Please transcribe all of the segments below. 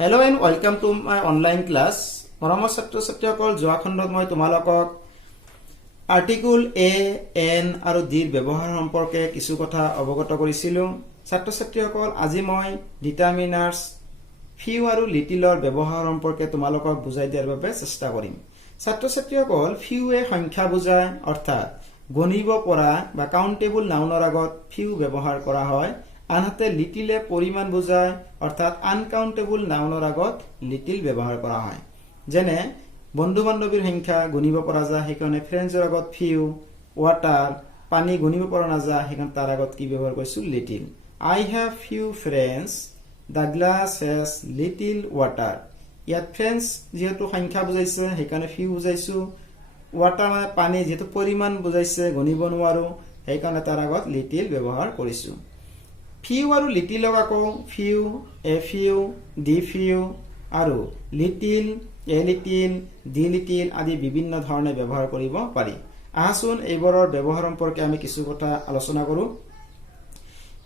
Hello and welcome to my online class. মৰমৰ ছাত্ৰ ছাত্ৰীসকল যোৱা খণ্ডত মই তোমালোকক আৰ্টিকল এ এন আৰু ডিৰ ব্যৱহাৰ সম্পৰ্কে কিছু কথা অৱগত কৰিছিলো। ছাত্ৰ ছাত্ৰীসকল আজি মই ডিটাৰমিনাৰ্স ফিউ আৰু লিটিলৰ ব্যৱহাৰ সম্পৰ্কে তোমালোকক বুজাই দিয়াৰ বাবে চেষ্টা কৰিম। ছাত্ৰ ছাত্ৰীসকল ফিউৱে সংখ্যা বুজায় অৰ্থাৎ গণিব পৰা বা কাউন্টেবল নাউনৰ আগত ফিউ ব্যৱহাৰ কৰা হয়। আনহাতে লিটিলে পৰিমাণ বুজায় অৰ্থাৎ আনকাউন্টেবল নাউনৰ আগত লিটিল ব্যৱহাৰ কৰা হয়। যেনে বন্ধু বান্ধৱীৰ সংখ্যা গণিব পৰা যায় সেইকাৰণে ফ্ৰেণ্ডছৰ আগত ফিউ, ৱাটাৰ পানী গণিব পৰা নাযায় সেইকাৰণে তাৰ আগত কি ব্যৱহাৰ কৰিছো little. I have few friends, the glass has little water. ইয়াত ফ্ৰেণ্ডছ যেহেতু সংখ্যা বুজাইছে সেইকাৰণে ফিউ বুজাইছো। ৱাটাৰ মানে পানী যেহেতু পৰিমাণ বুজাইছে গণিব নোৱাৰো সেইকাৰণে তাৰ আগত লিটিল ব্যৱহাৰ কৰিছো। ফিউ আৰু লিটিলক আকৌ few, a few, the few আৰু little, a little, the little আদি বিভিন্ন ধৰণে ব্যৱহাৰ কৰিব পাৰি। আহাচোন এইবোৰৰ ব্যৱহাৰ সম্পৰ্কে আমি কিছু কথা আলোচনা কৰো।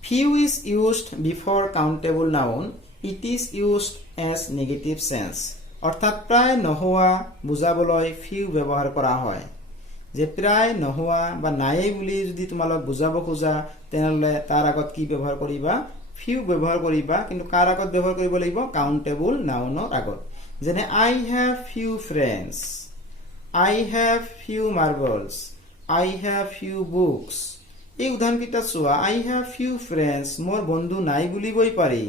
Few is used before countable noun, it is used as negative sense. অৰ্থাৎ প্ৰায় নোহোৱা বুজাবলৈ ফিউ ব্যৱহাৰ কৰা হয়। যে প্ৰায় নোহোৱা বা নাই বুলি যদি তোমালোক বুজাব খোজা তেনেহলে তাৰ আগত কি ব্যৱহাৰ কৰিবা ফিউ ব্যৱহাৰ কৰিবা, কিন্তু কাৰ আগত ব্যৱহাৰ কৰিব লাগিব কাউন্টেবল নাউনৰ আগত। যেনে I have few friends, I have few marbles, I have few books. এই উদাহৰণকেইটা চোৱা। আই হ্যাভ ফিউ ফ্ৰেণ্ডছ মোৰ বন্ধু নাই বুলিবই পাৰি।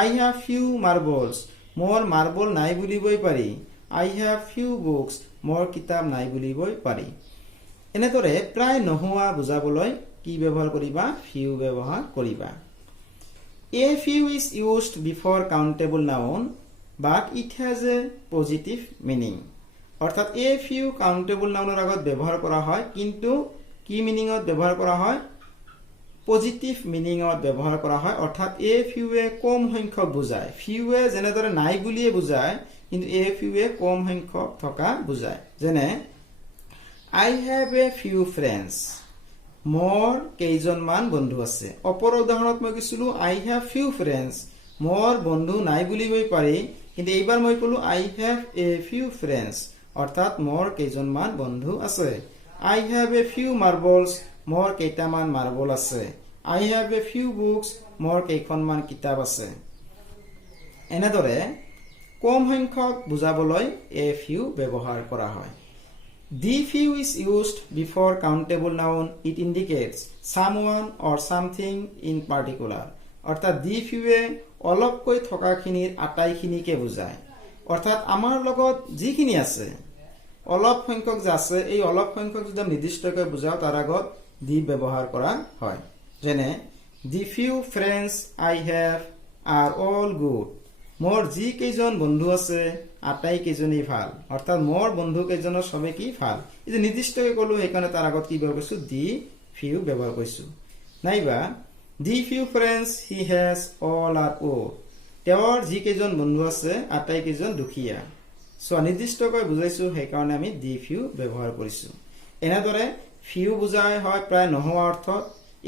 আই হ্যাভ ফিউ মাৰ্বলছ মোৰ মাৰ্বল নাই বুলিবই পাৰি। আই হ্যাভ ফিউ বুকছ মোৰ কিতাপ নাই বুলিবই পাৰি। এনেদৰে প্ৰায় নোহোৱা বুজাবলৈ কি ব্যৱহাৰ কৰিবা ফিউ ব্যৱহাৰ কৰিবা। A few is used before countable noun but it has a positive meaning. অৰ্থাৎ a few countable nounৰ আগত ব্যৱহাৰ কৰা হয় কিন্তু কি মিনিংত ব্যৱহাৰ কৰা হয় পজিটিভ মিনিংত ব্যৱহাৰ কৰা হয়। অৰ্থাৎ a fewৱে কম সংখ্যক বুজায়। ফিউৱে যেনেদৰে নাই বুলিয়ে বুজায় কিন্তু a fewৱে কম সংখ্যক থকা বুজায়। যেনে I have a few friends, মোৰ কেইজনমান বন্ধু আছে। অপৰ উদাহৰণত মই কৈছিলো I have few friends মোৰ বন্ধু নাই বুলিবই পাৰি, কিন্তু এইবাৰ মই কলো I have a few friends অৰ্থাৎ মোৰ কেইজনমান বন্ধু আছে। I have a few marbles মোৰ কেইটামান মাৰ্বল আছে। I have a few books মোৰ কেইখনমান কিতাপ আছে। এনেদৰে কম সংখ্যক বুজাবলৈ a few ব্যৱহাৰ কৰা হয়। The few is used before countable noun. It indicates someone or something in particular. অৰ্থাৎ the fewৱে অলপকৈ থকাখিনিৰ আটাইখিনিকে বুজায়। অৰ্থাৎ আমাৰ লগত যিখিনি আছে অলপ সংখ্যক যে আছে এই অলপ সংখ্যক যদি নিৰ্দিষ্টকৈ বুজাও তাৰ আগত the ব্যৱহাৰ কৰা হয়। যেনে the few friends I have are all good. মোৰ যি কেইজন বন্ধু আছে আটাই কেইজনেই ভাল। অৰ্থাৎ মোৰ বন্ধু কেইজনৰ সবে কি ভাল। এই যে নিৰ্দিষ্টকৈ কলো সেইকাৰণে তাৰ আগত কি ব্যৱহাৰ কৰিছো দি ফিউ ব্যৱহাৰ কৰিছো। নাইবা the few friends he has all are poor. তেওঁৰ যি কেইজন বন্ধু আছে আটাই কেইজন দুখীয়া। নিৰ্দিষ্টকৈ বুজাইছো সেইকাৰণে আমি দি ফিউ ব্যৱহাৰ কৰিছো। এনেদৰে ফিউ বুজাই হয় প্ৰায় নোহোৱা অৰ্থত,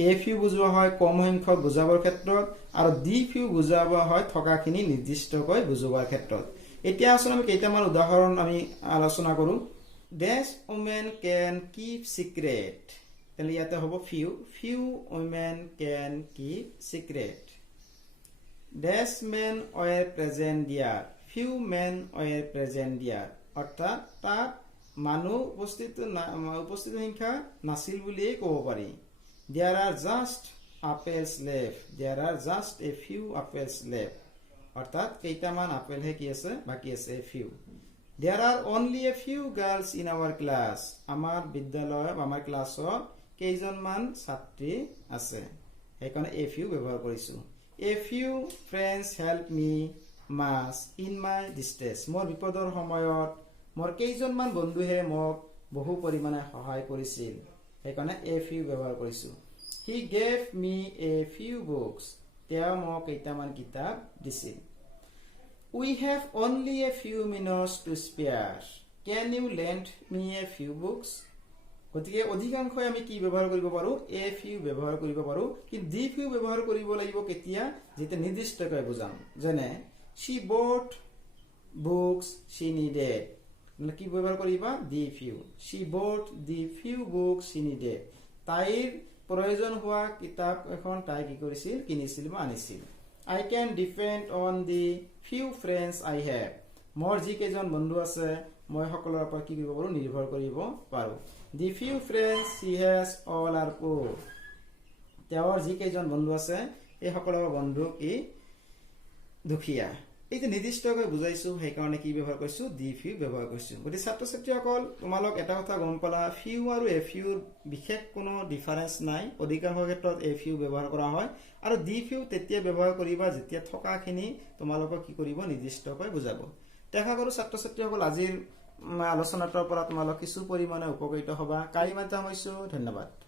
এ ফিউ বুজোৱা হয় কম সংখ্যক বুজাবৰ ক্ষেত্ৰত আৰু দি ফিউ বুজাব হয় থকাখিনি নিৰ্দিষ্টকৈ বুজোৱাৰ ক্ষেত্ৰত। এতিয়া আসলে আমি কেইটামান উদাহৰণ আমি আলোচনা কৰো। ডেছ ওমেন কেন কিপ সিক্ৰেট। তাহলে ইয়াতে হ'ব ফিউ, ফিউ ওমেন কেন কিপ সিক্ৰেট। ডেছ মেন ওয়াৰ প্ৰেজেন্ট দিয়াৰ, ফিউ মেন ওয়াৰ প্ৰেজেন্ট দিয়াৰ। অৰ্থাৎ তাত মানুহ উপস্থিত সংখ্যা নাছিল বুলিয়েই ক'ব পাৰি। There are just apples left. There are just a few apples left. অৰ্থাৎ কেইটামান আপেলহে কি আছে বাকি আছে a few. There are only a few girls in our class. আমাৰ বিদ্যালয়ত আমাৰ ক্লাছত কেইজনমান ছাত্ৰী আছে সেইকাৰণে a few ব্যৱহাৰ কৰিছো। A few friends help me much in my distress. মোৰ বিপদৰ সময়ত মোৰ কেইজনমান বন্ধুহে মোক বহু পৰিমাণে সহায় কৰিছিল সেইকাৰণে a few ব্যৱহাৰ কৰিছো। He gave me a few books. তেওঁ মোক কেইটামান কিতাপ দিছিল। We have only a few minutes to spare. Can you lend me a few books? গতিকে অধিকাংশই আমি কি ব্যৱহাৰ কৰিব পাৰো a few ব্যৱহাৰ কৰিব পাৰো, কিন্তু the few ব্যৱহাৰ কৰিব লাগিব কেতিয়া যেতিয়া নিৰ্দিষ্টকৈ বুজাম। যেনে she bought books she needed কি ব্যবহাৰ কৰিবা the few she bought the few books she needed তাইৰ প্ৰয়োজন হোৱা কিতাপ এখন তাই কি কৰিছিল কিনিছিল বা আনিছিল I can depend on the few friends I have মোৰ যি কেইজন বন্ধু আছে মই সকলোৰ ওপৰত কি কৰিব পাৰো নিৰ্ভৰ কৰিব পাৰো the few friends she has all are poor তেওঁৰ যি কেইজন বন্ধু আছে এই সকলোৰ বন্ধু কি দুখীয়া এইটো নিৰ্দিষ্টকৈ বুজাইছো সেই কাৰণে কি ব্যৱহাৰ কৰিছো the few ব্যৱহাৰ কৰিছো গতি ছাত্ৰ ছাত্ৰীসকল তোমালোক এটা কথা গম পালা few আৰু a few বিশেষ কোনো ডিফাৰেন্স নাই অধিকাংশ ক্ষেত্ৰত a few ব্যৱহাৰ কৰা হয় আৰু the few তেতিয়া ব্যৱহাৰ কৰিবা যেতিয়া থকাখিনি তোমালোকক কি কৰিব নিৰ্দিষ্টকৈ বুজাব দেখা কৰো ছাত্ৰ ছাত্ৰীসকল আজিৰ আলোচনাৰ পৰা তোমালোক কিছু পৰিমাণে উপকৃত হবা কালি মাধ্যম হৈছো ধন্যবাদ